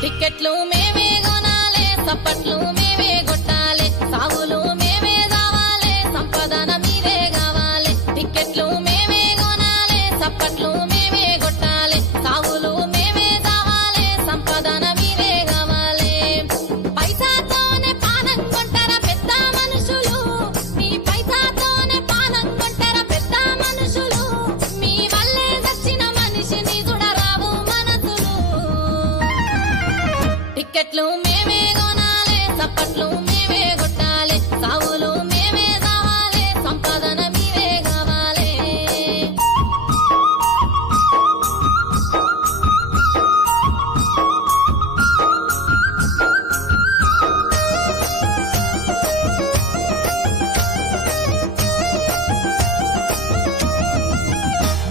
టిక్కెట్లు మేమే కొనాలే, సప్పట్లు మేమే కొట్టాలే, సాగులు మేమే కావాలే, సంపాదన మీరే కావాలి. టిక్కెట్లు మేమే కొనాలే, సప్పట్లు మేమే కొట్టాలే, సాగులు మేమే కావాలే, సంపాదన మీరే కావాలి. పైసాతోనే పానం కొంటారా పెద్ద మనుషులు, మీ పైసాతోనే పానం కొంటారా పెద్ద మనుషులు, మీ వల్లే చచ్చిన మనిషిని చూడరావు మనసులు. టిక్కెట్లు మేమే కొనాలే, సప్పట్లు మేమే కొట్టాలే, సాగులు మేమే కావాలే, సంపాదన మీరే కావాలే.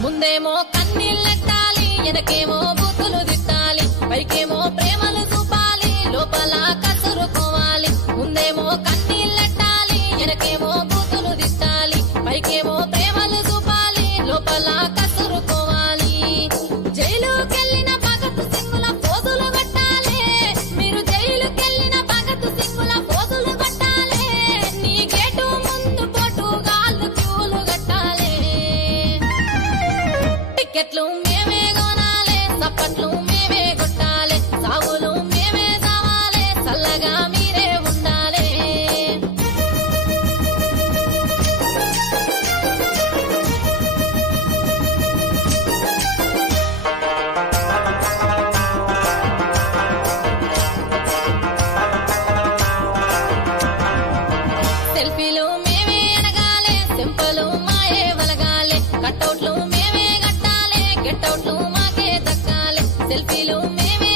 ముందేమో కన్నీళ్ళెట్టాలి, వెనకేమో బూతులు తిట్టాలి, పైకేమో ప్రేమలు చూపాలి, లోపల కసురుకోవాలి. ముందేమో కన్నీళ్ళెట్టాలి, వెనకేమో బూతులు తిట్టాలి, పైకేమో ప్రేమలు చూపాలి, లోపల కసురుకోవాలి. జైలుకెళ్ళిన భగత్ సింగుల పోజులు కట్టాలి, మీరు జైలుకెళ్ళిన భగత్ సింగుల పోజులు కట్టాలి, నీ గేటు ముందు పోటుగాళ్ళు క్యూలు కట్టాలి. టిక్కెట్లు మేమే కొనాలే, సప్పట్లు మేమే కొట్టాలే, సాగులు మేమే కావాలే, చల్లగా మీరే ఉండాలే. సెల్ఫీలు మేమే అడగాలే, సింపలు మాయే వలగాలే, కట్టౌట్లు మేమే కట్టాలే, గెట్టౌట్లు మాకే దక్కాలే. సెల్ఫీలు మేమే